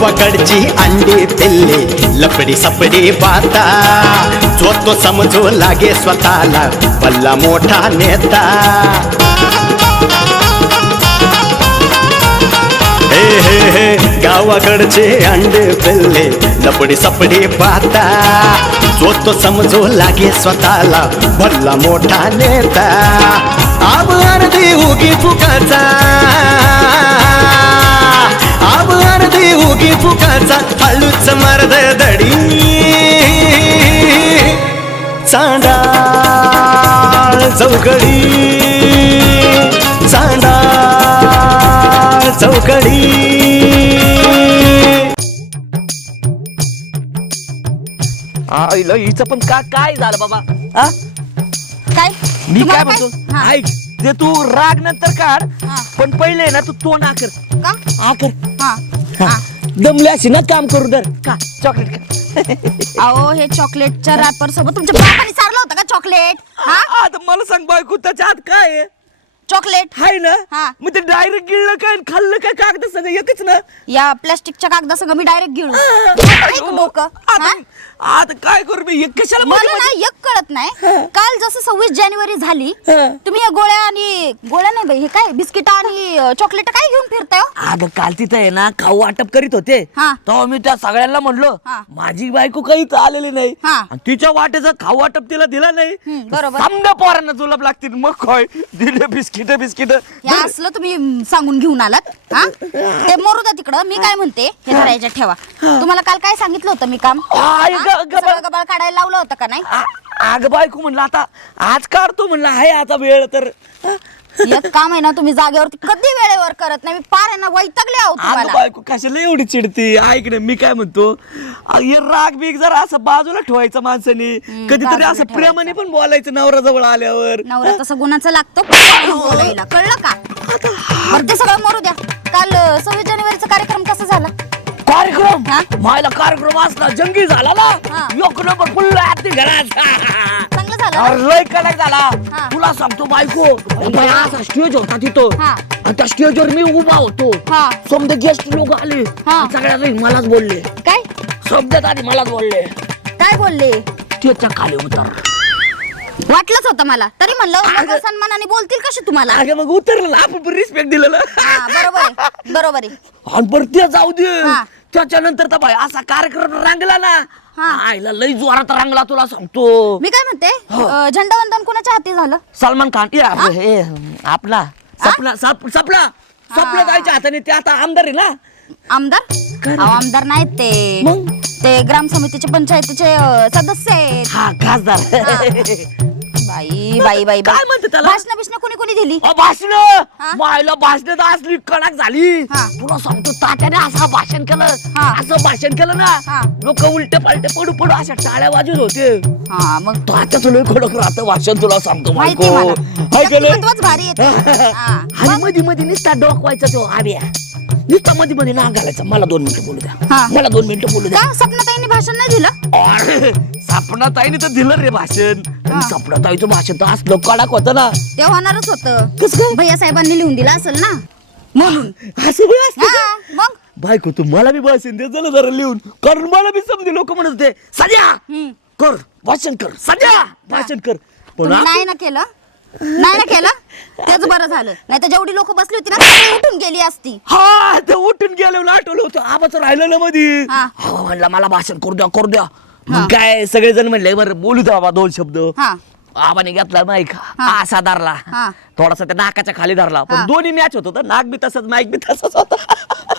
गावाकडची अंडी पिल्ली लपडी सपडी बाता जो तो समजू लागे स्वतःला भल्ला मोठा नेता हे हे हे गावाकडचे अंडे पिल्ले लपडी सपडी पाहता जो तो समजू लागे स्वतःला भल्ला मोठा नेता आब अर्धी उगी फुकाचा आब अर्धी उगी फुकाचा हळूच मर्द दडी चांडाळ चौकडी चांडाळ चौकडी आईला हिचं पण काय झालं बाबा हा काय मी काय तुम्हाला म्हणतो हा. ऐक ते तू राग नंतर काढ हा. पण पहिले ना तू तोंड आकर का आकर हा हा. दमले अशी ना काम करू दर का चॉकलेट का अहो हे चॉकलेटच्या रॅपर सोबत तुमच्या बापाने सारलं होतं का चॉकलेट हा आता मला सांग बायको त्याच्या आत काय आहे चॉकलेट हाय ना हा. मग ते डायरेक्ट गिळलं काय आणि खाल्लं काय कागद सगळं एकच ना या प्लास्टिकच्या कागदासंग मी डायरेक्ट गिळू आहे का डोकं हा? आता काय करू मी एक कशाला मला ना एक कळत नाही काल जसं 26 जानेवारी झाली हा. तुम्ही या गोळ्या नाही बाई हे काय बिस्किट आणि चॉकलेट काय घेऊन फिरताय हो? अगं काल तिथं आहे ना खाऊ वाटप करीत होते हा. तेव्हा मी त्या सगळ्यांना म्हणलो हा. माझी बायको काहीच आलेली नाही हा. आणि तिच्या वाटेचा खाऊ वाटप तिला दिला नाही बरोबर. समजा पोरांना जुलाब लागतील मग काय दिले बिस्किट हे असलं तुम्ही सांगून घेऊन आलात हा ते मरू द्या तिकडं मी काय म्हणते हे धरायच्या ठेवा तुम्हाला काल काय सांगितलं होतं मी काम आय हा? ग- गबाळ. सगळं गबाळ काढायला लावलं होतं का नाही अगं बायको म्हणलं आता आज काढतो म्हणलं आहे आता वेळ तर एक काम आहे ना तुम्ही जागेवरती कधी वेळेवर करत नाही मी पार आहे ना वैतागले आहो अगं तुम्हाला बायको कशाला एवढी चिडती ऐक ना मी काय म्हणतो हे राग बीग जरा असं बाजूला ठेवायचं माणसाने कधीतरी बाजूला असं प्रेमाने पण बोलायचं नवरा जवळ आल्यावर नवरा तसं गुणाचा लागतो बोलायला कळलं का बरं ते सगळं मरू द्या काल 26 जानेवारीचा कार्यक्रम कसा झाला कार्यक्रम हा? मायला कार्यक्रम असला जंगी झाला हा. ना एक नंबर फुल आरती घरात चांगलं झालं लय कडक झाला हा. तुला सांगतो बायको असा स्टेज होता तिथं हा. आणि त्या स्टेजवर मी उभा होतो हा. समजा गेस्ट लोक आले हा. सगळ्यात आधी मलाच बोलले काय शब्दात आधी मलाच बोलले काय बोलले स्टेजच्या खाली उतर वाटलंच होतं मला तरी म्हणलं लोकं सन्मानाने बोलतील कसे तुम्हाला अगं मग उतरलं ना आपण रिस्पेक्ट दिलं ना हा, बरोबर आहे बरोबर आहे आणि बरं ते जाऊ दे हा. त्याच्यानंतर तर बाई असा कार्यक्रम रंगला ना हा. आईला लय जोरात रंगला तुला सांगतो मी काय म्हणते झेंडावंदन कोणाच्या हाती झालं सलमान खान आपला सपला जायच्या हाताने ते आता आमदार आहे ना आमदार अहो, आमदार नाहीत ते मग? ते ग्राम समितीचे पंचायतीचे सदस्य आहेत हा खासदार बाई बाई बाई काय म्हणते त्याला? भाषण बिषण कोणी कोणी दिली भाषण हा? मायला भाषण तर असली कडक झाली हा. तुला सांगतो तात्याने असं भाषण केलं हा. असं भाषण केलं हा. ना लोक उलटे पालटे पडू पडू अशा टाळ्या वाजत होते हा मग तात्याचं लय कडक राहतं भाषण तुला सांगतो माहिती बायको. मला हाय केलं? व्यक्तिमत्वच भारी येते हा. आणि मध्ये मध्ये नुसता डोकवायचा तो आर्या नुसता मध्ये मध्ये नाक घालायचा मला 2 मिनिटं बोलू द्या हा. मला 2 मिनिटं बोलू द्या का सपनाताईंनी भाषण नाही दिलं अरे, सपनाताईने तर दिलं रे भाषण आणि सपनाताईचं भाषण तर असलं कडक होतं ना ते होणारच होतं कसं काय? भैया साहेबांनी लिहून दिलं असेल ना म्हणून असं बी असतं का? हा, मग बायको तू मला बी भाषण दे जरा जरा लिहून कारण मला बी समजे लोक म्हणत होते सध्या कर भाषण कर सध्या भाषण कर पण तुम्ही नाही ना केलं नाही ना केलं तेच बरं झालं नाही तर जेवढी लोक बसली होती ना ती उठून गेली असती हा ते उठून गेलं आठवलं होतं आबाच राहिलं ना मधी हा. हा म्हणला मला भाषण करू द्या मग काय सगळेजण म्हणले बरं बोलू द्या बाबा 2 शब्द हा आबाने घेतला माईक हा. असा धरला हा. थोडासा त्या नाकाच्या खाली धरला हा. पण दोन्ही मॅच होत होतं नाक बी तसंच माईक बी तसंच होता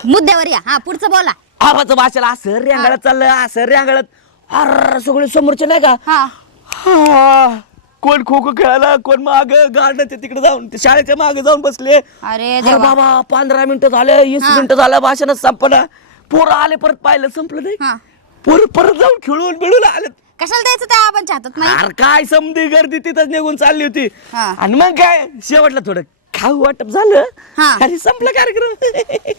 मुद्द्यावर या हा पुढचं बोला आबाचं भाषण असं रेंगाळत चाललं असं रेंगाळत अर सगळे समोरचे नाही का हा हा. कोण खो खो खेळायला कोण माग गार्डनच्या तिकडे जाऊन ते शाळेच्या मागे जाऊन बसले अरे अरे देवा बाबा 15 मिनिटं झाले 20 हा. मिनिटं झालं भाषणच संपलं पोरं आले परत पाहिलं संपलं नाही हा पोरं परत जाऊन खेळून बिळून आले कशाला द्यायचं त्या आबांच्या हातात नाही अरे काय समधी गर्दी तिथंच निघून चालली होती हा. आणि मग काय शेवटला थोडं खाऊ वाटप झालं हा. आणि संपला कार्यक्रम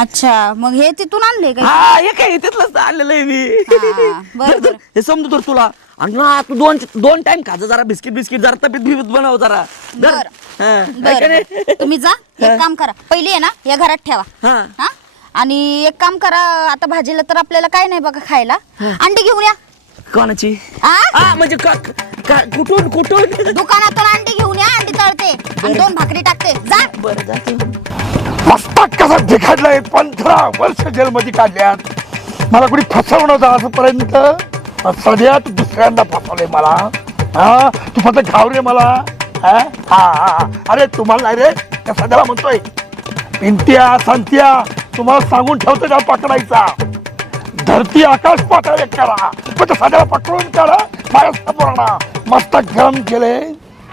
अच्छा मग हे तिथून आणले का हा हे काय तिथलंच आलेलं आहे मी हा, बरं, बरं. हे समजू तर तुला आणि ना तू दोन टाइम खायचं जरा बिस्किट जरा तब्येत बिबीत बनव जरा धर. बरं. हा, काय का नाही? बरं तुम्ही जा एक काम करा पहिली आहे ना या घरात ठेवा हा. हा आणि एक काम करा, आता भाजीला तर आपल्याला काय नाही बघा खायला, अंडी घेऊन या. कोणाची आ? म्हणजे कुठून दुकानातून अंडी घेऊन या, अंडी तळते आणि 2 भाकरी टाकते. जा. बरं जातो. मस्तक कसा बिघडलाय. 15 वर्ष जेलमध्ये काढल्यात. मला कुणी फसवणं होतं आजपर्यंत. सध्या तू दुसऱ्यांदा फसवलंय मला. हा तू फक्त घावरे मला. हा हा हा. अरे तुम्हाला नाही रे, त्या सध्याला म्हणतोय पिंट्या संत्या, तुम्हाला सांगून ठेवतो का पकडायचा. धरती आकाश पाताळ एक करा, पण त्या सध्याला पकडून काढा. माझ्या समोर आणा. मस्त गरम केले.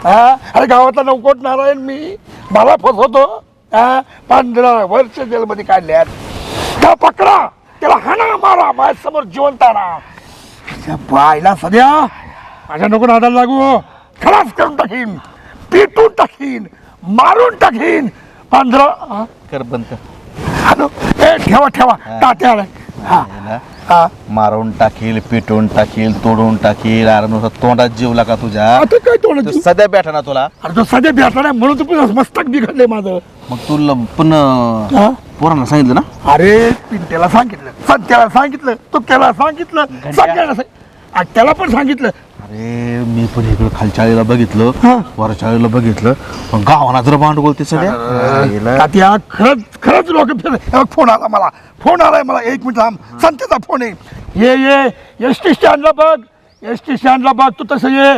हा अरे गावातला नवकोट नारायण मी, मला फसवतो. 15 वर्ष जेलमध्ये काढल्यात. त्याला पकडा, त्याला हाणा मारा, माझ्या समोर जिवंत आणा. पाहिला सध्या माझ्या नको नादाला लागू. खलास करून टाकीन, पिटून टाकीन, मारून टाकीन. 15 कर बंद कर. हॅलो ए ठेवा ठेवा तात्या आलाय. हा हा मारून टाकील, पिटून टाकील, तोडून टाकील. अरे नुसतं तोंडात जीवला का तुझ्या? आता काय तोंड तू सध्या बेटा ना तुला. अरे तो सध्या भेटला नाही म्हणून तू मस्तक बिघडले माझं. मग तुला पण हा? पोरांना सांगितलं ना? अरे पिंट्याला सांगितलं, संत्याला सांगितलं, तू त्याला सांगितलं, सगळ्याला त्याला पण सांगितलं. अरे मी पण इकडं खालच्या आळीला बघितलं, हा. वरच्या आळीला बघितलं, पण गावाला जर भांडवल ते सगळ्या. तात्या खरंच लोक फोन आला मला. फोन आलाय मला. 1 मिनिट थांब. संत्याचा फोन आहे. ये एस टी स्टँडला बघ, एस टी स्टँडला बघ. तू तसं ये,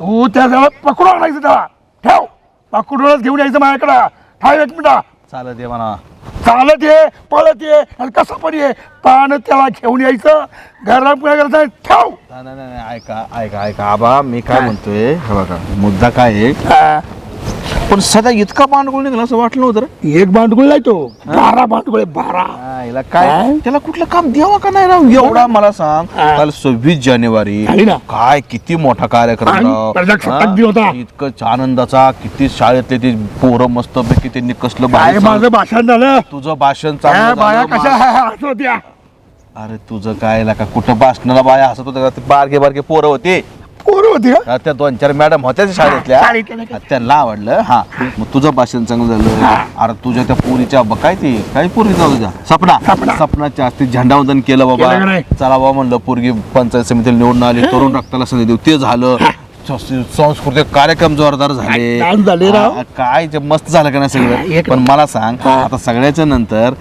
तू त्याला पकडून आणायचं. त्याला ठेव, पकडूनच घेऊन यायचं माझ्याकडं. ठेव 1 मिनिट. चालत आहे म्हणा. चालत ये, पळत ये, आणि कसं पण ये, पण त्याला घेऊन यायचं. घराला करायचं. ठेव. नाही नाही नाही, ऐका ऐका ऐका आबा, मी काय म्हणतोय हे बघा, मुद्दा काय आहे, हा. पण सध्या इतका भांडवल निघाला असं वाटलं होतं रे. एक भांडगुळ नाही तो, 12 भांडगुळे. 12. याला काय त्याला कुठलं काम द्यावं का नाही राव एवढा? मला सांग, हा. काल 26 जानेवारी झाली ना. काय किती मोठा कार्यक्रम आणि राव. प्रजासत्ताक दिन होता. इतकं आनंदाचा. किती शाळेतले ते पोरं मस्त पैकी त्यांनी कसलं काय भारी माझं भाषण झालं. तुझं भाषण त्या चांगलं बाया झालं. कशा हसत होत्या. अरे तुझं काय का कुठं भाषणाला बाया हसत होत्या? ते बारके बारके पोरं होते, पोरं होती का? त्या 2-4 मॅडम होत्या शाळेतल्या. शाळेतल्या का? त्यांना आवडलं. हा मग तुझं भाषण चांगलं झालं. अरे तुझ्या त्या पोरीच्या काय ती काय पोरी नाव तुझ्या? सपना. सपनाच्या हस्ते झेंडावंदन केलं केलं का बाबा. नाही? चला बाबा म्हणलं, पोरगी पंचायत समितीला निवडून आली, तरुण रक्ताला संधी देऊ, ते झालं. सांस्कृतिक कार्यक्रम जोरदार झाले. डान्स झाले राव. काय ते मस्त झालं का नाही सगळं. एक पण मला सांग, आता सगळ्याच्या नंतर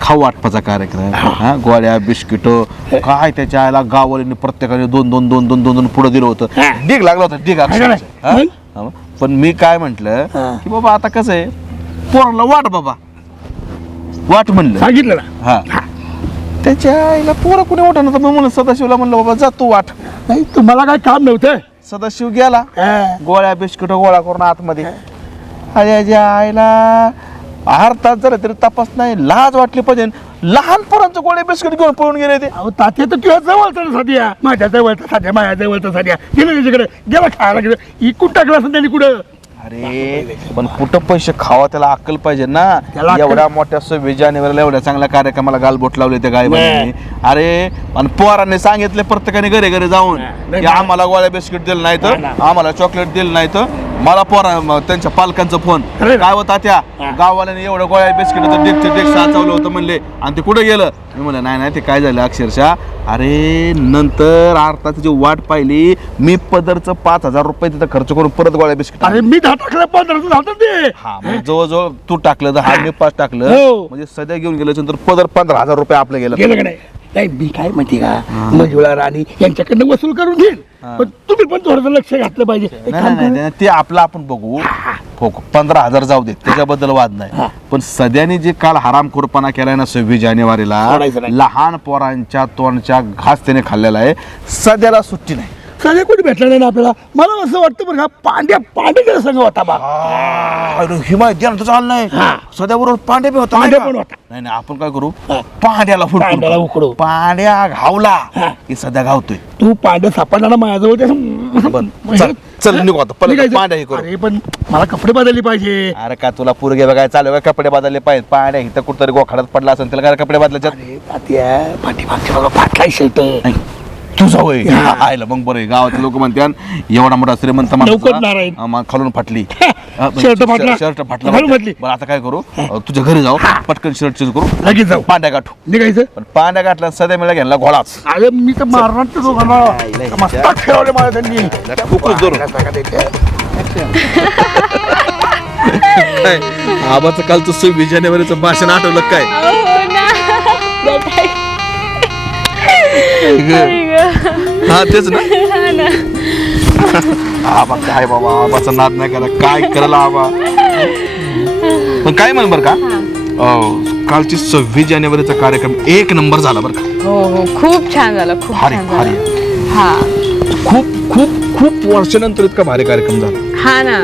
खाऊ वाटपाचा कार्यक्रम, हा गोळ्या बिस्किटो काय त्याच्या आयला गाववाल्यांनी प्रत्येकाने 2 पुढे दिलं होतं. डिग लागला होता, डिग अक्षरशः. हा? पण मी काय म्हंटल की बाबा आता कसं आहे, पोरांना वाट बाबा, वाट म्हणलं. सांगितलं ना. हा त्याच्या आईला पोरं कुणी वाटत नव्हतं. म्हणून सदाशिवला म्हणलं बाबा जा तू वाट. नाही तुम्हाला काय काम नव्हतं. सदाशिव गेला, हा. गोळ्या बिस्किट गोळा करून आतमध्ये. अरे आईला अर्धा तास झाला तरी तपास नाही. लाज वाटली पाहिजे. लहान पोरांचं गोळे बिस्किट घेऊन पळून गेले ते. अहो तात्या तर तुझ्या जवळचा ना सध्या. माझ्या जवळचा सध्या, माझ्या जवळचा सध्या. गेलं त्याच्याकडे, गेला खायला गेलं. इकून टाकला असं त्यांनी कुठं. अरे पण कुठं पैसे खावा, त्याला अक्कल पाहिजे ना. त्याला अक्कल- एवढ्या मोठ्या 26 जानेवारीला एवढ्या चांगल्या कार्यक्रमाला गालबोट लावले त्या गायबाने. अरे आणि पोरांनी सांगितले प्रत्येकाने घरी घरी जाऊन की आम्हाला गोळ्या बिस्किट दिलं नाही तर, आम्हाला चॉकलेट दिलं नाही तर. मला त्यांच्या पालकांचा फोन, अरे. काय होता त्या गाववाल्याने एवढं गोळ्या बिस्किट डेक साचवलं होतं म्हणले, आणि ते कुठे गेलं. मी म्हणलं नाही ते काय झालं अक्षरशः. अरे नंतर अर्धा त्याची वाट पाहिली. मी पदरचं 5,000 रुपये तिथं खर्च करून परत गोळ्या बिस्किट. अरे मी 10 टाकलं, 15 झालं ते. हा मग जवळजवळ तू टाकलं 10, मी 5 टाकलं. हो. म्हणजे सध्या घेऊन गेल्याच्या नंतर पदर 15,000 रुपये आपलं गेलं गेलं. का नाही. नाही मी काय म्हणते का, मंजुळा राणी यांच्याकडनं वसूल करून घेईल. पण तुम्ही पण थोडंसं लक्ष घातलं पाहिजे. एक काम नाही करा. नाही ते आपलं आपण बघू. 15,000 जाऊ दे, त्याच्याबद्दल वाद नाही. पण सध्याने जे काल हरामखोरपणा केलाय ना 26 जानेवारीला, सोडायचं नाही. लहान पोरांच्या तोंडच्या घास त्याने खाल्लेला आहे. सध्याला सुट्टी नाही. सध्या कोणी भेटलं नाही ना आपल्याला. मला असं वाटतं बरं का, पांड्या संघ होता बा. हिमायत द्यायला चाललं नाही. सध्या बरोबर पांड्या बी होता. पांड्या नाही पण का? होता. नाही नाही आपण काय करू, हा. पांड्याला पांड्याला उकडू. पांड्या घावला हा. की सध्या घावतोय. तू पांड्या सापडला ना माझ्याजवळ चल चल निघू आता, पहिले पांड्या हे करू. अरे पण मला कपडे बदलले पाहिजे. अरे का तुला पोरगे बघाय चालू का, कपडे बदलले पाहिजे. पांड्या इथं कुठतरी गोखाड्यात पडला असेल, त्याला काय कपडे बदलायच्यात. अरे तात्या पाठीमागच्या बघा फाटलाय शर्ट. तुझा होय आयला मग बरं. गावातले लोक म्हणतात एवढा मोठा श्रीमंत लवकर नारायण. माणूस खालून फाटली. शर्ट फाटला शर्ट फाटला घालून म्हटली बरं आता काय करू तुझ्या घरी जाऊ पटकन शर्ट चेंज करू लगेच जाऊ पांड्या गाठू निघायचं पण पांड्या गाठला सध्या मला घ्यायला घोडाच अरे मी तर मारणार त्या दोघांना मस्त खेळवले मला त्यांनी खूपच धरून काय आबाचं कालचं 26 जानेवारीचं भाषण आठवलं काय हा तेच ना आबा काय बाबा आबाचा नाद नाही करा काय करायला आबा पण काय म्हण बर का कालची 26 जानेवारीचा कार्यक्रम 1 नंबर झाला बर का हो हो खूप छान झाला खूप भारी छान भारी झाला हा खूप खूप खूप वर्षानंतर इतका भारी कार्यक्रम झाला हा ना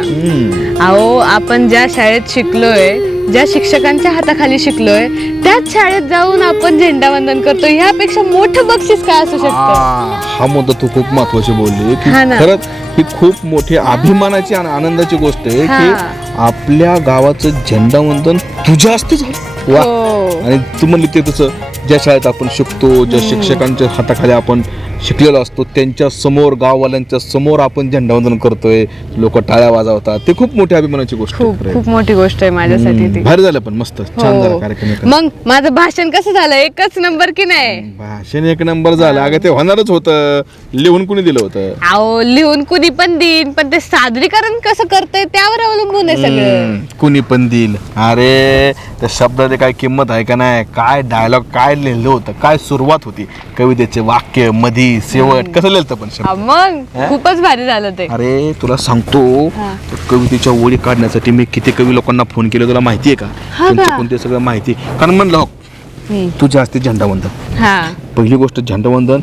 अहो आपण ज्या शाळेत शिकलोय ज्या शिक्षकांच्या हाताखाली शिकलोय त्याच शाळेत जाऊन आपण झेंडावंदन करतो ह्यापेक्षा मोठं बक्षीस काय असू शकतं हा मुद्दा तू खूप महत्वाची बोलली की हा ना. खरंच ही खूप मोठी अभिमानाची आणि आनंदाची गोष्ट आहे की हा. आपल्या गावाचं झेंडावंदन तुझ्या हस्ते झालं वा हो. आणि तू म्हणली ते तसं ज्या शाळेत आपण शिकतो ज्या शिक्षकांच्या हाताखाली आपण शिकलेलो असतो त्यांच्या समोर गाववाल्यांच्या समोर आपण झेंडावंदन करतोय लोक टाळ्या वाजवतात ते खूप मोठी अभिमानाची गोष्ट आहे. खूप खूप मोठी गोष्ट आहे माझ्यासाठी ती भारी झालं पण मस्त छान झालं हो. कार्यक्रम मग माझं भाषण कसं झालं एकच नंबर की नाही भाषण 1 नंबर झालं अगं ते होणारच होतं लिहून कुणी दिलं होतं अहो लिहून कुणी पण देईन पण ते सादरीकरण कसं करतंय त्यावर अवलंबून आहे सगळं कुणी पण देईल अरे त्या शब्दाची काय किंमत आहे का नाही काय डायलॉग काय लिहिलं होतं काय सुरुवात होती कवितेचे वाक्य मधी शेवट कसं लिहिलं पण शब्द हा, मग खूपच भारी झालं ते अरे तुला सांगतो त्या कवितेच्या ओळी काढण्यासाठी मी किती कवी लोकांना फोन केले तुला माहितीये का त्यांचे कोणते सगळं माहिती कारण म्हणलं तुझ्या हस्ते झेंडावंदन हा पहिली गोष्ट झेंडावंदन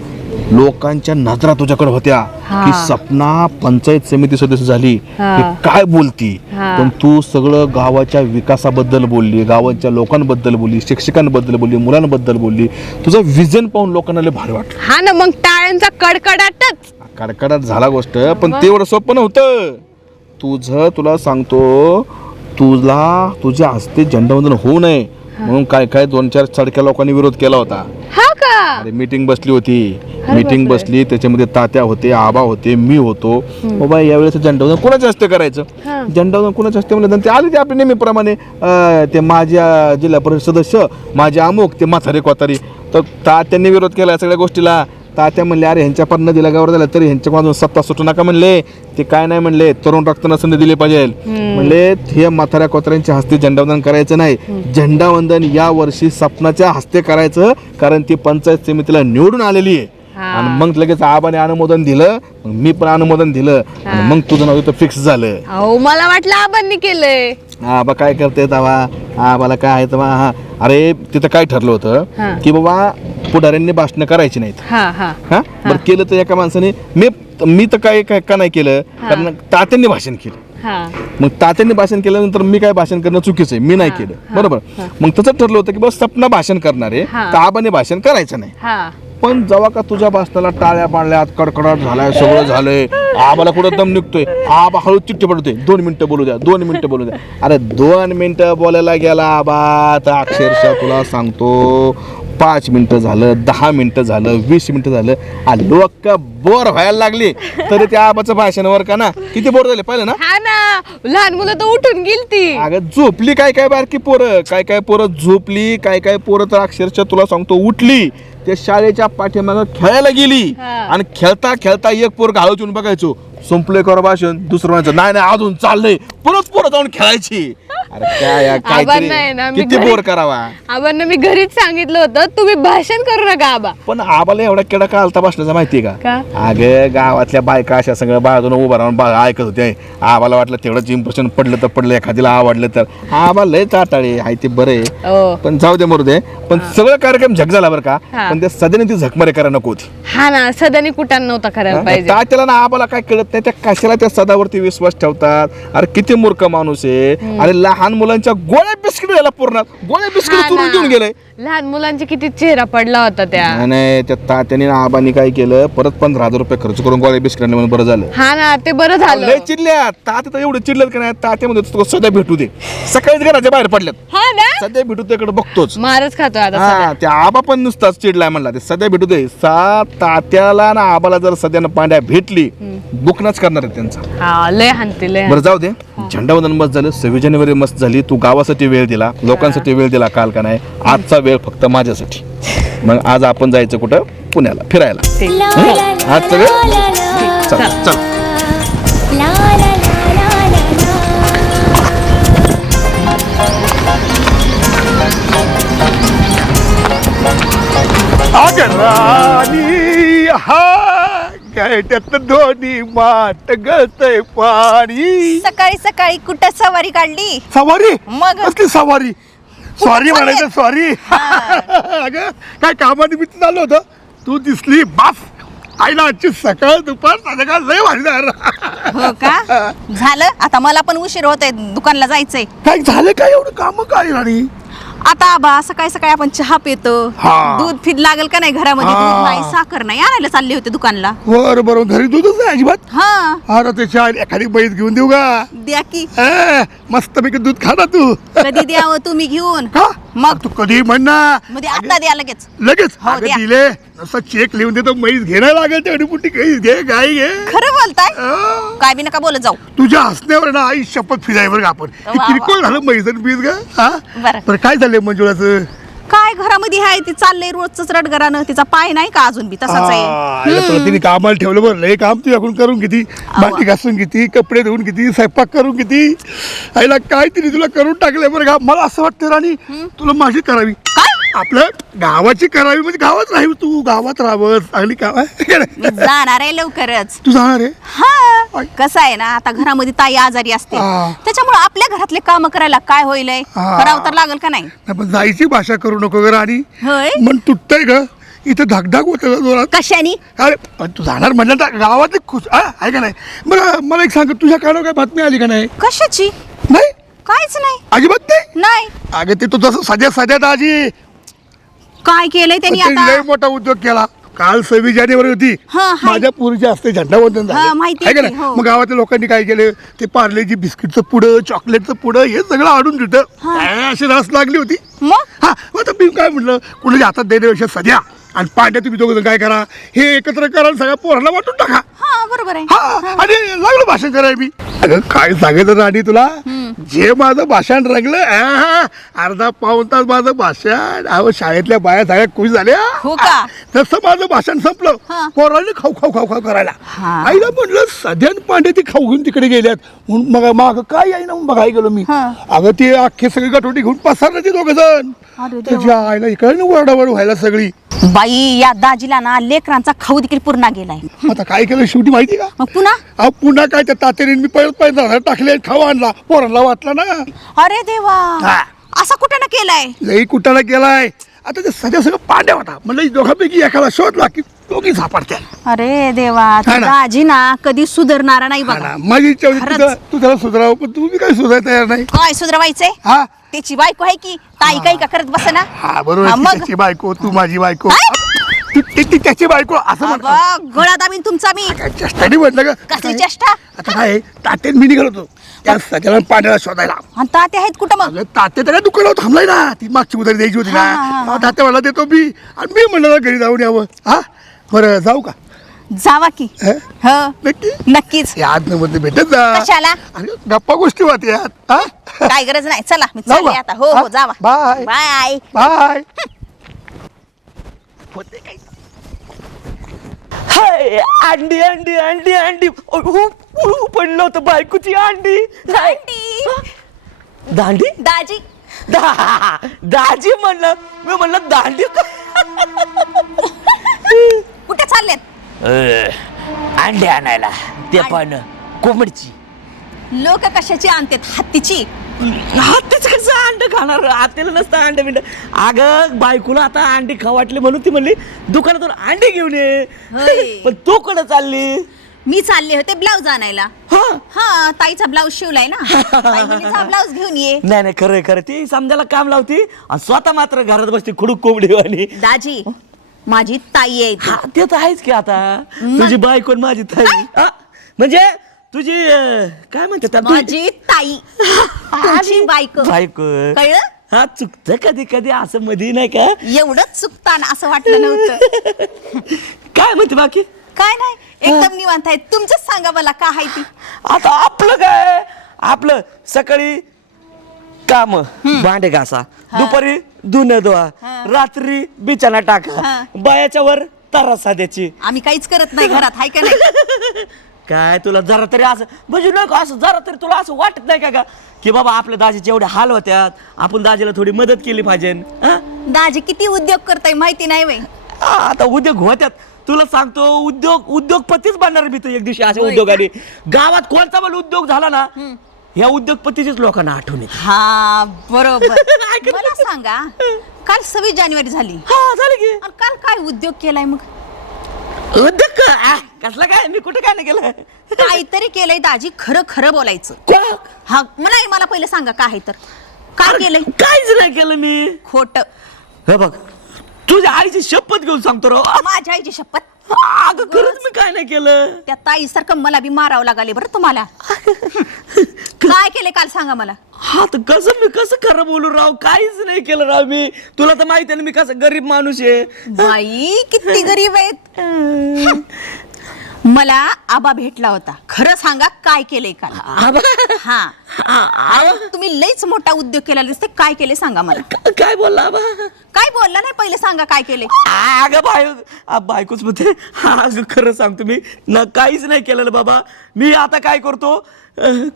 लोकांच्या नजरा तुझ्याकडे होत्या की सपना पंचायत समिती सदस्य झाली हे काय बोलती पण तू सगळं गावाच्या विकासाबद्दल बोलली गावाच्या लोकांबद्दल बोलली शिक्षकांबद्दल बोलली मुलांबद्दल बोलली तुझं विजन पाहून लोकांना लय भारी वाटलं हा ना मग टाळ्यांचा कडकडाटच कडकडाट झाला गोष्ट पण ते एवढं सोपं नव्हतं तुझं तुला सांगतो तुझ्या हस्ते झेंडावंदन होऊ नये म्हणून काय 2-4 सडक्या लोकांनी विरोध केला होता हा का अरे मीटिंग बसली होती मीटिंग बसली त्याच्यामध्ये तात्या होते आबा होते मी होतो बाबा यावेळेस झेंडावंदन कोणाच्या हस्ते करायचं झेंडावंदन कोणाच्या हस्ते म्हणलं ते आले ते आपले नेहमीप्रमाणे ते माझ्या जिल्हा परिषद सदस्य माझे अमुक ते म्हातारे कोतारी तर तात्यांनी विरोध केला सगळ्या गोष्टीला तात्या म्हणले अरे ह्यांच्या पण नदीला गावर झाला तरी ह्यांच्या सत्ता सुटू नका म्हणले ते काय नाही म्हणले तरुण रक्ताना संधी दिली पाहिजे म्हणले हे म्हाताऱ्या कोताऱ्यांच्या हस्ते झेंडावंदन करायचं नाही झेंडावंदन या वर्षी सपनाच्या हस्ते करायचं कारण ती पंचायत समितीला निवडून आलेली आहे आणि मग लगेच आबाने अनुमोदन दिलं मग मी पण अनुमोदन दिलं आणि मग तुझं नाव फिक्स झालं अहो मला वाटलं आबांनी केलंय आबा काय करते तवा आबाला काय आहे तवा हा अरे तिथं काय ठरलं होतं की बाबा पुढाऱ्यांनी भाषण करायची नाहीत हा बरं केलं तर एका माणसाने मी तर काय का नाही केलं कारण तात्यांनी भाषण केलं मग तात्यांनी भाषण केल्यानंतर मी काय भाषण करणं चुकीचं आहे मी नाही केलं बरोबर मग तसं ठरलं होतं की बस सपना भाषण करणार आहे तर आबाने भाषण करायचं नाही पण जेव्हा का तुझ्या भाषणाला टाळ्या पाडल्यात कडकडाट झालाय सगळं झालंय आबाला कुठं दम निघतोय आबा हळू चिठ्ठी पडतोय 2 मिनिटं बोलू द्या 2 मिनिटं बोलू द्या अरे 2 मिनिटं बोलायला गेला आबा तर अक्षरशः तुला सांगतो 5 मिनिटं झालं 10 मिनिटं झालं 20 मिनिटं झालं लोक बोर व्हायला लागली तरी त्या आबाचं भाषणावर का ना किती बोर झाले पाहिलं ना हा ना लहान मुलं तर उठून गेलती अगं झोपली काय बारकी पोरं काय पोरं झोपली काय पोरं तर अक्षरशः तुला सांगतो उठली त्या शाळेच्या पाठीमागं खेळायला गेली आणि खेळता खेळता एक पोरं हळूच येऊन बघायचो संपलंय कर भाषण दुसरं म्हणायचं नाही अजून चाललंय परत पोरं जाऊन खेळायची अरे काय काहीतरी किती बोर करावा आबांना मी घरीच सांगितलं होतं तुम्ही भाषण करू नका आबा पण आबाला एवढा केडा का आलता भाषणाचा माहितीये का अगं गावातल्या बायका अशा सगळं बाजून उभा राहून ऐकत होते आबाला वाटलं तेवढंच इम्प्रेशन पडलं तर पडलं एखाद्याला आवडलं तर आबा लय चाटाळे आहे ते बरे पण जाऊ दे मरू दे पण सगळं कार्यक्रम झक झाला बरं का पण त्या सध्याने ती झकमारे करायला नको होती हा ना सदानी कुठं नव्हता करायला पाहिजे त्याला ना आबाला काय कळत नाही त्या कशाला त्या सदावरती विश्वास ठेवतात अरे किती मूर्ख माणूस आहे अरे लहान लहान मुलांच्या गोळ्या बिस्किट द्यायला पूर्ण गोळ्या बिस्किट हा चुरून ना. घेऊन गेलाय. लहान मुलांचे किती चेहरा पडला होता त्या. आणि त्या तात्याने ना आबानी काय केलं परत 15,000 रुपये खर्च करून गोळ्या बिस्किट आणले म्हणून बरं झालं. हा ना ते बरं झालं. लय चिडल्यात तात्या तर एवढे चिडल्यात की नाही तात्यामध्ये तुला सध्या भेटू दे सकाळीच घराच्या बाहेर पडल्यात हा ना सध्या भेटू त्याकडे बघतोच. मारच खातो आता हा सध्या. त्या आबा पण नुसताच चिडलाय म्हणला ते सध्या भेटू दे तात्याला ना आबाला जर सध्यानं पांड्या भेटली बुकनाच करणार आहे त्यांचा. हा लय हानते लय बरं जाऊ दे झेंडावंदन मस्त झालं 26 जानेवारी मस्त झाली तू गावासाठी वेळ दिला लोकांसाठी वेळ दिला काल का नाही आजचा वेळ फक्त माझ्यासाठी. मग आज आपण जायचं कुठं पुण्याला फिरायला. आज सगळं चल चल राणी हा गायट्यात दोन्ही माट गळतय पाणी. सकाळी सकाळी कुठं सवारी काढली? सवारी मग? कसली सवारी सॉरी चालले? म्हणायचं सॉरी. अगं काय कामानिमित्त झालं होतं तू दिसली बास आईला आजची सकाळ दुपार संध्याकाळ लय वाढणार. हो का झालं आता मला पण उशीर होतोय दुकानला जायचंय. काय झालं काय एवढं काम काय राणी. आता आबा सकाळी सकाळी आपण चहा पितो हा. दूध फिद लागेल का नाही घरामध्ये हा. दूध नाही साखर नाही आणायला चालले होते दुकानला. बरं बरं घरी दूधच नाही अजिबात. हा अरे त्याच्या एखादी बैस घेऊन देऊ का द्या की मस्त पैकी दूध खा ना तू. कधी द्यावं तुम्ही घेऊन का मग तू कधी म्हण ना मध्ये आता द्या लगेच. लगेच हो, अगं द्या. दिले असं चेक लिहून देतो म्हैस घेणं लागेल तेवढी पुटी कैस घे गाय घे. खरं बोलताय अं, काय बी नका बोलत जाऊ. तुझ्या हसण्यावर ना आई शपथ फिराय बरं का आपण वा, हे वा. किरकोळ झालं म्हैस आणि बीज ग हा बरं. बरं काय झालंय मंजुळाचं. काय घरामध्ये आहे ती चाललंय रोजच रडगरानं तिचा पाय नाही का अजून बी तसाच आहे. आईला तुला तिने कामाला ठेवलं बरं लय काम तुझ्याकडून करून घेती भांडी घासून घेती कपडे धुवून घेती स्वयंपाक करून घेती आईला काय तिने तुला करून टाकलंय बरं का. मला असं वाटतं राणी तुला माझी करावी आपलं गावाची करावी म्हणजे गावात राहावी तू गावात राहावं चांगली काम मी जाणार आहे लवकरच. तू जाणार आहे. हा कसं आहे ना आता घरामध्ये ताई आजारी असते हा. त्याच्यामुळे आपल्या घरातले काम करायला काय होईल हा. करावं तर लागेल का नाही. नाही, पण जायची भाषा करू नको ग राणी होय मन तुटतंय ग इथं धाकधाक होत जोरात. कशानी अरे पण तू जाणार म्हणलं तर गावातले खुश आहे का नाही. बरं मला एक सांग तुझ्या कानावर काय बातमी आली का नाही. कशाची नाही काहीच नाही अजिबात नाही. नाही अगं ते तू तसं सध्या दाजी काय केलंय त्यांनी त्यांनी लय आता. मोठा उद्योग केला. काल 26 जानेवारी होती हा, हाय. माझ्या पुरीच्या हस्ते झेंडावंदन हा, झालं माहिती आहे का आहे, नाही. हो. मग गावातल्या लोकांनी काय केलं ते पार्लेजी बिस्किटचं पुडं चॉकलेटचं पुडं हे सगळं आणून दिलं. काय अशी रास लागली होती. मग हा मग आता मी काय म्हटलं कुणाच्या हातात देण्यापेक्षा सध्या आणि पांड्या तुम्ही दोघं काय करा हे एकत्र करा आणि सगळ्या पोरांना वाटून टाका. हा बरोबर आहे. हा आणि लागलं भाषण करायला मी. अगं काय सांगायचं राणी तुला जे माझं भाषण रंगलं अर्धा पाऊण तास माझं भाषण अहो शाळेतल्या बाया सगळ्या खुश झाल्या. हो का? तसं माझं भाषण संपलं हा. पोरांनी खाऊ खाऊ खाऊ खाऊ करायला. हा. आईला म्हटलं सध्यान पांडे ते खाऊ घेऊन तिकडे गेल्यात म्हणून मग माग काय आहे ना बघायला गेलो मी. हा. अगं ते अख्खे सगळे गटोटी घेऊन पसरले ते दोघ जण अरे देवा. त्याच्या आईला इकडे वरडावड व्हायला सगळी. बाई या दाजीला ना लेकरांचा खाऊ देखील पूर्ण गेलाय. आता काय केलं शेवटी माहिती का मग पुन्हा अहो पुन्हा काय त्या तात्याने मी पहिल्यांदा टाकले खाऊ आणला पोरांना वाटला ना. अरे देवा हा. असा कुठं ना केलाय. लई कुठाला केलाय. आता ते सध्या सगळं पांड्या होता म्हणलं दोघांपैकी एकाला शोधला की दोघी सापडत्या. अरे देवा तो हा ना. दाजी ना कधी सुधारणारा नाही हा बघा. ना, माझी इच्छा होती खरंच. तू त्याला सुधारावं पण तुम्ही काय सुधारायला तयार नाही. काय सुधरवायचंय हा त्याची बायको आहे की ताई काही का करत बस ना. हा बरोबर हा, ती मग? त्याची बायको तू माझी बायको काय? ती त्याची बायको असं म्हणतो. अगं, गळा दाबीन तुमचा मी. चेष्टाने म्हटलं का कसली चेष्टा. आता काय तात्यात मी निघालो होतो त्या सध्याला पांड्याला शोधायला. आणि तात्या आहेत कुठं मग. अगं तात्या त्याला दुकानावर थांबलाय ना ती मागची उधारी द्यायची होती ना हा, हा, हा. मग तात्या मला देतो मी आणि मी म्हणलं घरी जाऊन यावं. हा बरं जाऊ का. जावा की. हं? हो नक्की नक्कीच. याद मध्ये भेटत जा. कशाला? अरे गप्पा गोष्टी होत्या यात. हा काय गरज नाही चला मी जाऊ चालले का? आता. हो हा? हो जावा. बाय. बाय. बाय. हाय अंडी अंडी अंडी अंडी पडलं होतं बायकोची अंडी. दांडी दाजी दाजी म्हणलं मी म्हणलं दांडी कुठे चाललेत. अंडे आणायला ते पण कोंबडीची. लोक कशाची आणतात हत्तीची. हातीच कसं अंड खाणार हातीला नसतं अंड बिंड. अगं बायकोला आता अंडी खाऊ वाटली म्हणून ती म्हणली दुकानातून अंडी घेऊन ये. होय. पण तू कडे चालली. मी चालले होते ब्लाऊज आणायला. हा ताईचा ब्लाऊज शिवलाय ना. ताई म्हणे, "जा ब्लाऊज घेऊन ये." नाही नाही खरं खरं ती समजायला काम लावती आणि स्वतः मात्र घरात बसती खुडूक कोंबडीवाणी. दाजी माझी ताई आहे ती. हा, ते तर आहेच की आता तुझी बायको आणि माझी ताई. हा, म्हणजे तुझी काय म्हणते त्याला? माझी ताई तुमची बायको. बायको. कळलं? हा चुकतं कधी कधी असं मध्ये नाही का? एवढंच चुकताना असं वाटलं नव्हतं. काय म्हणते बाकी? काय नाही एकदम निवांत आहे. तुमचंच सांगा मला काय आहे ती. आता आपलं काय आपलं सकाळी काम भांडे घासा, दुपारी धुणं धुवा, रात्री बिछाना टाका, बायाच्या वर तरासा द्यायची. आम्ही काहीच करत नाही घरात, हाय का नाही? काय तुला जरा तरी असं म्हणजे नाही का असं जरा तरी तुला असं वाटत नाही का की बाबा आपल्या दाजीचे एवढे हाल होत्यात, आपण दाजीला थोडी मदत केली पाहिजे. हा? दाजी किती उद्योग करताय माहिती नाही वय. आता उद्योग होत्यात, तुला सांगतो उद्योगपतीच बनणार मी तर एक दिवशी अशा होय उद्योगाने. गावात कोणता पण उद्योग झाला ना ह्या उद्योगपतीचीच लोकांना आठवण येते. हा बरोबर. मला सांगा काल 26 जानेवारी झाली हा झालं की आणि काल काय उद्योग केलाय मग? उद्योग कसला काय मी कुठे काय नाही केलं. काहीतरी केलंय दाजी, खरं खरं बोलायचं. हा मला पहिलं सांगा काय आहे तर काय केलंय? काहीच नाही केलं मी. खोट. हे बघ तुझ्या आईची शपथ घेऊन सांगतो रो. माझ्या आईची शपथ. अगं खरंच मी काय नाही केलं. त्या ताई सारखं मला बी मारावं लागले बरं तुम्हाला. काय केलंय काल सांगा मला. हा तर मी कसं खरं बोलू राव, काहीच नाही केलं राव मी. तुला तर माहिती आहे ना मी कसं गरीब माणूस आहे. बाई किती गरीब आहेत. मला आबा भेटला होता, खरं सांगा काय केलंय काल. हा तुम्ही लईच मोठा उद्योग केला दिसते. काय केले सांगा मला. काय बोलला बा? काय बोलला नाही पहिले सांगा काय केले. अगं बायकोच म्हणते. अगं खरं सांगतो मी ना काहीच नाही केलेलं बाबा. मी आता काय करतो,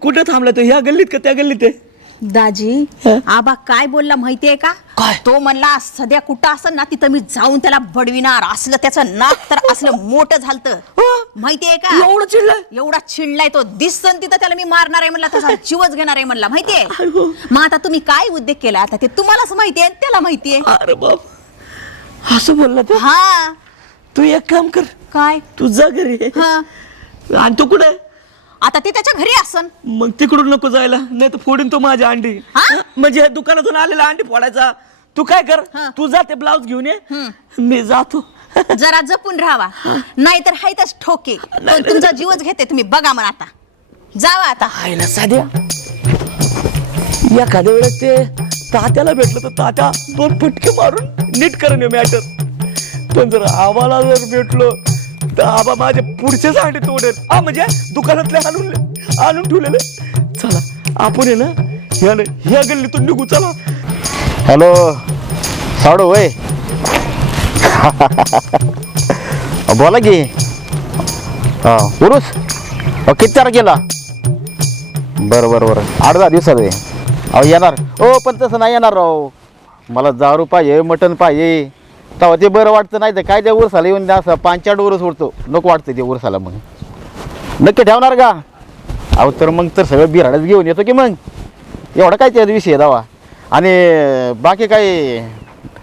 कुठे थांबला तो, ह्या गल्लीत का त्या गल्लीत आहे? दाजी आबा काय बोलला माहितीये का? तो म्हणला सध्या कुठं असं ना तिथं मी जाऊन त्याला बडविणार. असलं त्याचं नाक तर असलं मोठं झालतं माहितीये का? एवढं चिडलंय? एवढा चिडलाय तो. दिसन तिथं त्याला मी मारणार आहे म्हणला, त्याचा जीवच घेणार आहे म्हणला माहितीये. मग आता तुम्ही काय उद्योग केला आता ते तुम्हालाच माहितीये आणि त्याला माहितीये. अरे बाप असं बोलला तो? हा तू एक काम कर, काय तू जा घरी. हा आणि तू कुठे? आता ते त्याच्या घरी असन. मग तिकडून नको जायला, नाही तर फोडीन तो माझी अंडी. म्हणजे दुकानातून आलेला अंडी फोडायचा. तू काय कर, तू जा ते ब्लाऊज घेऊन ये, मी जातो. जरा जपून राहावा, नाहीतर हायतच ठोके. पण तुमचा जीवच घेते तुम्ही. बघा मग आता जावा आता. आईला साध्या एखाद्या वेळेस ते तात्याला भेटलं तर तात्या 2 फटके मारून नीट करून मॅटर. पण जर आम्हाला जर भेटलो तर आबा माझे पुढचेच अंडे तोडेल. म्हणजे दुकानातले आणून ठेवलेले. चला आपण आहे ना ह्या गल्लीतून निघू. चला. हॅलो साडू होय. बोला की. हा उरुस किती तारखेला? बरं 8-10 दिवसात आहे. अहो येणार. हो पण तसं नाही येणार राव. मला दारू पाहिजे, मटण पाहिजे, तेव्हा ते बरं वाटतं. नाही तर काय त्या उरसाला येऊन असं 5-4 उरस उडतो. नको वाटतं ते उरसाला. मग नक्की ठेवणार का? अहो तर मग तर सगळं बिराडच घेऊन येतो की मग. एवढा काय त्या विषय दावा. आणि बाकी काय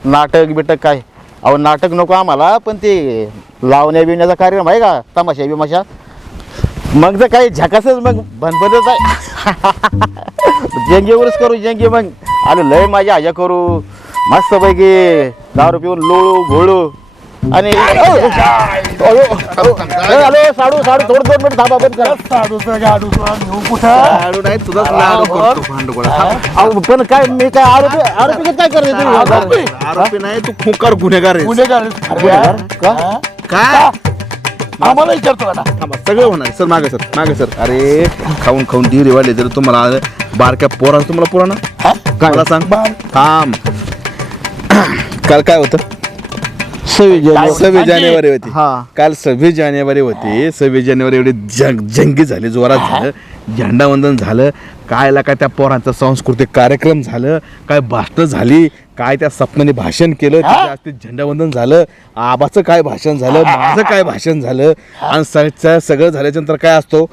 नाटक बिटक काय? अहो नाटक नको आम्हाला, पण ते लावण्या बिवण्याचा कार्यक्रम आहे का, तमाशा बिमाशा, मग तर काही झकासच मग भनभनच आहे. जंगी उरस करू जंगी. मग आलो लय माझ्या आजा करू मस्तपैकी दारू पिऊन लोळू घोळू. आणि हॅलो साडू थोडं 2 मिनिट थांबा. पण पण काय मी काय आरोपी काय करते? आरोपी नाही, तू खुंकार गुन्हेगार आहे. काय आम्हाला विचारतो ना. सगळं होणार सर. मागे सर. अरे खाऊन डिरे वाले जर तुम्हाला बारक्या पोरा तुम्हाला पुराणा काय मला सांग. थांब. काल काय होतं? 26 जानेवारी होती. काल 26 जानेवारी होती. 26 जानेवारी एवढी जंगी झाली, जोरात झालं, झेंडावंदन झालं. कायला काय त्या पोरांचा सांस्कृतिक कार्यक्रम झालं, काय भाषणं झाली, काय त्या सपनाने भाषण केलं, त्याच्या झेंडावंदन झालं, आबाचं काय भाषण झालं, माझं काय भाषण झालं. आणि सगळं झाल्याच्यानंतर काय असतो,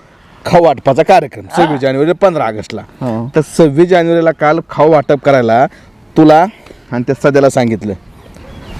खाऊ वाटपाचा कार्यक्रम 26 जानेवारी 15 ऑगस्टला. तर 26 जानेवारीला काल खाऊ वाटप करायला तुला आणि त्या सध्याला सांगितलं.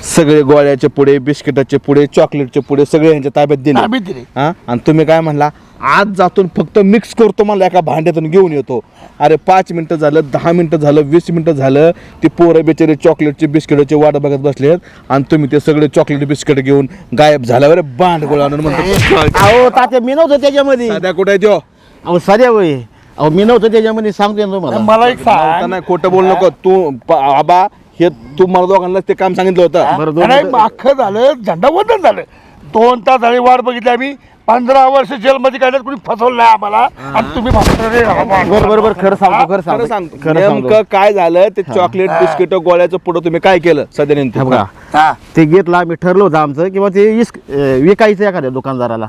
सगळे गोळ्याचे पुढे बिस्किटाचे पुढे चॉकलेटचे पुढे सगळे यांच्या ताब्यात ताब्यात दिले दिले. हा आणि तुम्ही काय म्हणला आज जातून फक्त मिक्स करतो मला एका भांड्यातून घेऊन येतो. अरे 5 मिनिटं झालं 10 मिनिटं झालं 20 मिनिटं झालं ते पोरं बेचारे चॉकलेटचे बिस्किटाचे वाट बघत बसलेत आणि तुम्ही ते सगळे चॉकलेट बिस्किट घेऊन गायब झाल्यावर भांडगोळ आणून म्हणतो अहो तात्या मी नव्हतो त्याच्यामध्ये. साध्या कुठे आहे त्यो? अहो सध्या वय अहो मी नव्हतो त्याच्यामध्ये सांगतो ना तुम्हाला. मला एक आता सांग नाही खोटं बोल नको तू आबा हे तू मला दोघांना ते काम सांगितलं होतं. बरं दोन नाही अख्खं झालं झंडावंदन झालं 2 तास झाले वाट बघितली आम्ही 15 वर्ष जेलमध्ये काढल्यात कुणी फसवलं नाही आम्हाला आणि तुम्ही बरोबर खरं सांगतो खरं खरं सांगतो खरं नेमकं सांगतो. काय झालं ते चॉकलेट बिस्किट गोळ्याचं पुढं तुम्ही काय केलं सध्या हे नेमकं बघा ते घेतलं आम्ही ठरलं होतं आमचं किंवा ते विकायचं एखाद्या दुकानदाराला.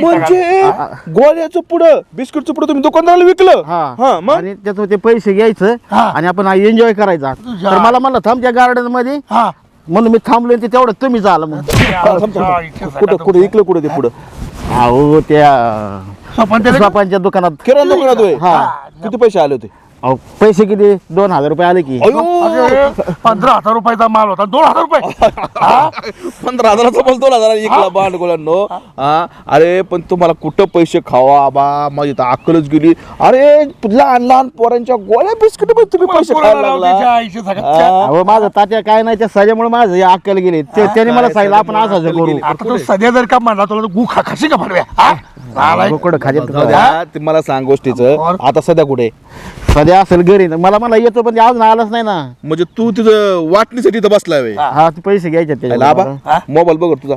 म्हणजे गोळ्याचं पुढं बिस्किटचं पुढं तुम्ही दुकानदाराला विकलं हा मग आणि त्याचं ते पैसे घ्यायचं आणि आपण एन्जॉय करायचा. तर मला म्हणलं थांब त्या गार्डन मध्ये म्हणून मी थांबलो ते तेवढं तुम्ही झालं मग. कुठं कुठं विकलं कुठं ते पुढं अहो त्या स्वपांच्या दुकानात किराणा दुकानात होय? हा. किती पैसे आले होते? अहो पैसे किती 2000 रुपये आले की. 15,000 रुपयाचा माल होता 2,000 रुपये 15,000चा बोल 2,000 विकला भांडगोळ्यांनो. अरे पण तुम्हाला कुठं पैसे खावा आबा माझी तर अक्कलच गेली. अरे लहान लहान पोरांच्या गोळ्या बिस्किट तुम्ही पैसे खायला लागला. अहो माझं तात्या काय नाही त्या सजामुळे माझं या अक्कल गेले त्याने मला सांगितलं आपण असं करू. आता तो सध्या जर का म्हणला तुला गु खाशी का म्हणूया बोकडं खाजेत जाऊ द्या, ते मला सांग गोष्टीचं आता सध्या कुठे सध्या असेल घरी मला येतो पण ते अजून आलाच नाही ना. म्हणजे तू तिथं वाटणीसाठी इथं बसलाय व्हय? हा ते पैसे घ्यायचे त्याच्यावर. आबा मोबाईल बघ तुझा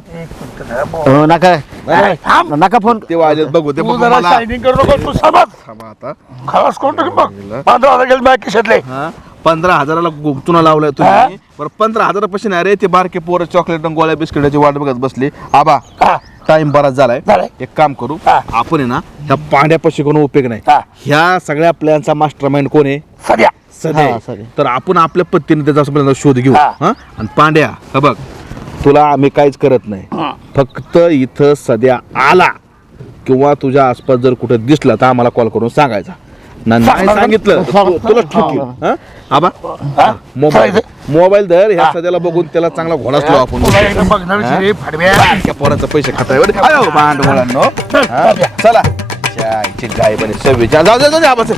हो, नका फोन. ते वाजत बघू ते तू बघ जरा मला. शायनिंग करू नको तू समज थांबा आता खलास कोण टाकेल बघ 15,000 गेले माझ्या खिशातले. 15,000ला गुंतून लावलाय तुम्ही बरं 15,000 पैसे नाही रे ते बारके पोरं चॉकलेट आणि गोळ्या बिस्किटाची वाट बघत बसली. आबा टाइम बराच झालाय एक काम करू आपण आहे ना ह्या पांड्यापाशी कोण उपयोग नाही. ह्या सगळ्या प्लॅनचा मास्टर माइंड कोण आहे? सध्या सध्या हा, सध्या. तर आपण आपल्या पद्धतीने त्याचा पहिल्यांदा शोध घेऊ हा आणि पांड्या हा बघ तुला आम्ही काहीच करत नाही फक्त इथं सध्या आला किंवा तुझ्या आसपास जर कुठे दिसला तर आम्हाला कॉल करून सांगायचा. नाही सांगितलं तुला ठोकी हा आबा मोबाईल धर ह्या सध्याला बघून त्याला चांगला घोडा असलो आपण बारक्या पोराचं पैसे खाताय भांडवळांनो चला गाय बने सव्वीस जाऊ दे आबाच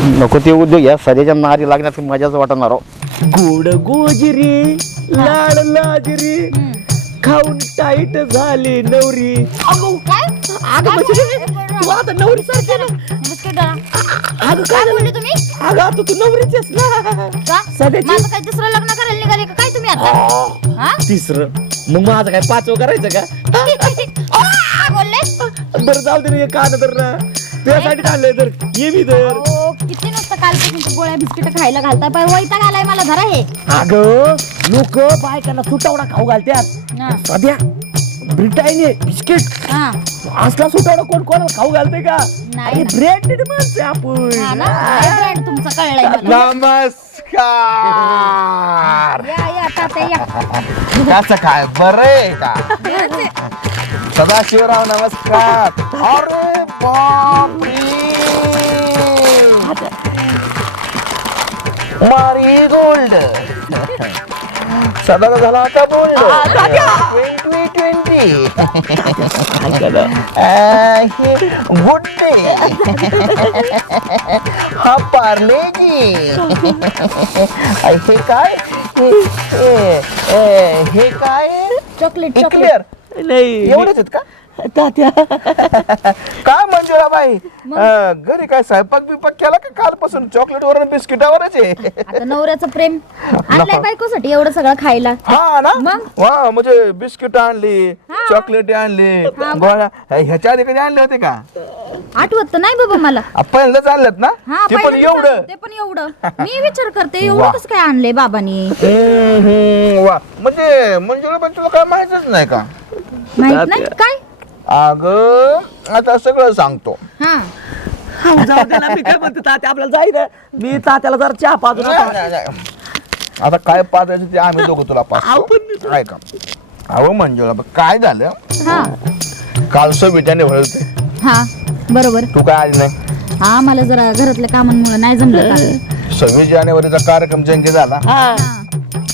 नको ते उद्योग या सध्याच्या नारी लागण्यात मजाच वाटणार. गोड गोजरी लाड लाजरी खाऊन टाईट झाली नवरी. अगं म्हणजे तू आता नवरी सारखी ना. अगं काय बोलले तुम्ही? अगं आता तू नवरीच आहेस ना. सध्याची माझं काय दुसरं लग्न करायला निघाले का काय तुम्ही आता हा? तिसरं मग माझं काय 5वं करायचं का? बोलले बरं जाऊ दे रे कान तर ना तुझ्यासाठी चाललंय तर ये मी तर. किती नुसतं कालपासून गोळ्या बिस्किट खायला घालताय पण वैताग आलाय मला धरा हे. अगं लोक बायकांना सुटावडा खाऊ घालतात सध्या ब्रिटानिया बिस्किट हा. असला सुटावडा कोण कोणाला खाऊ घालते का? नाही. ब्रँडेड माणसं हा ना? आपण. काय brand तुमचं कळलंय मला. नमस्कार या तात्या या. कसं काय बरं आहे का सदाशिवराव नमस्कार. अरे मारी गोल्ड सदा झाला आता बोल्ड 2020 गुड डे हा पार्ले जी हे काय हे काय चॉकलेट क्लिअर नाही एवढेच आहेत का तात्या काय मंजुळा बाई घरी काय स्वयंपाक बिपाक केला का कालपासून चॉकलेट वर बिस्किटावरच आहे आता नवऱ्याचं प्रेम आणलंय बायकोसाठी एवढं सगळं खायला. हा ना मग? वा म्हणजे बिस्किट आणली चॉकलेट आणली गोळ्या ह्याच्या आधी कधी आणले होते का? आठवत तर नाही बाबा मला. पहिल्यांदाच आणल्यात ना हा ते पण पहिल्यांदाच एवढं आणलं, ते पण एवढं मी विचार करते एवढं कसं काय आणलंय बाबांनी. वा म्हणजे मंजुळा बाई तुला काय माहितच नाही का? माहित नाही काय. अगं आता सगळं सांगतो. हा जाऊ दे ना मी काय म्हणते तात्या आपल्याला जाईल मी तात्याला जरा चहा पाजून आता काय पाजायचं ते आम्ही दोघं तुला पाहतो काय का अहो मंजुळा बाई, काय झालं हा काल सविताने होते हा बरोबर. तू काय आली नाही हा मला जरा घरातल्या कामांमुळे नाही जमलं का. 26 जानेवारीचा कार्यक्रम जंगी झाला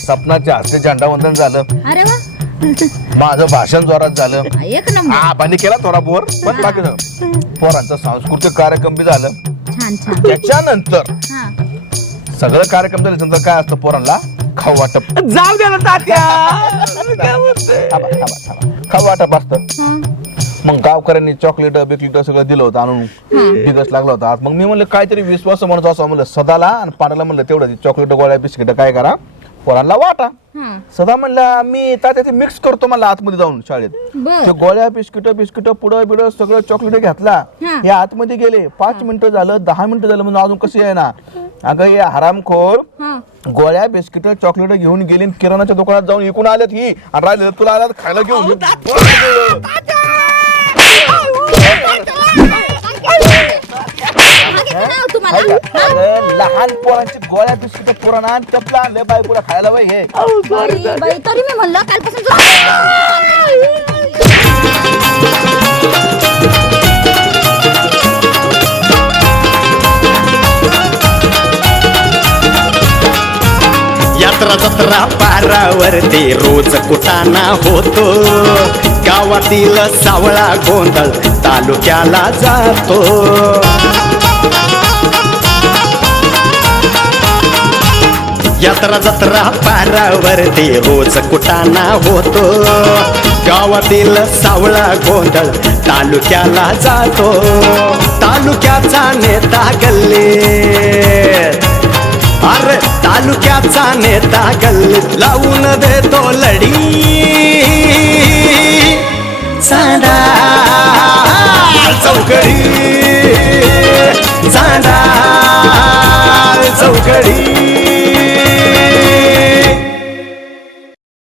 सपनाच्या हस्ते झेंडावंदन झालं, अरे वा, माझं भाषण जोरात झालं, एक नंबर. आबांनी केला थोडा बोर, पण बाकी पोरांचा सांस्कृतिक कार्यक्रम बी झालं. छान छान. त्याच्यानंतर हा. सगळं कार्यक्रम झाल्यानंतर काय असतं, पोरांना खाऊ वाटप. जाऊ द्या ना तात्या. काय बोलतोय? खाऊ वाटप असतं. हं. मग गावकऱ्यांनी चॉकलेट बिकलेट सगळं दिलं होतं आणून, दिवस लागला होता. मग मी म्हणलं काहीतरी विश्वास म्हणत असं म्हणलं, सदाला आणि पाण्याला म्हणलं तेवढं चॉकलेट गोळ्या बिस्किट काय करा, पोरांना वाटा. हं. सदा म्हणला मी तात्या ते मिक्स करतो मला आतमध्ये जाऊन शाळेत. बर. ते गोळ्या बिस्किट पुढं बिड सगळं चॉकलेट घेतला, हा. हे आतमध्ये गेले. 5 मिनिटं झालं, 10 मिनिटं झालं, म्हणून अजून कसं आहे ना. अगं हे हरामखोर हं. गोळ्या बिस्किट चॉकलेट घेऊन गेली आणि किराणाच्या दुकानात जाऊन विकून आलेत ही, आणि राहिलेलं तुला आल्यात खायला घेऊन. तुम्हाला अगं, लहान पोरांची गोळ्या बिस्किट पोरांना आणि टपला आणलं बायकोला खायला बाई हे. बाई, बाई, तरी मी म्हणलं कालपासून यात्रा जत्रा पारावरती रोज कुटाणा होतो, गावातील सावळा गोंधळ तालुक्याला जातो. यात्रा जत्रा पारावरती रोज कुटाणा होतो, गावातील सावळा गोंधळ तालुक्याला जातो. तालुक्याचा नेता गल्लीत, अरे तालुक्याचा नेता गल्लीत लावून देतो लढी. चांडा चौकडी, चांडा चौकडी.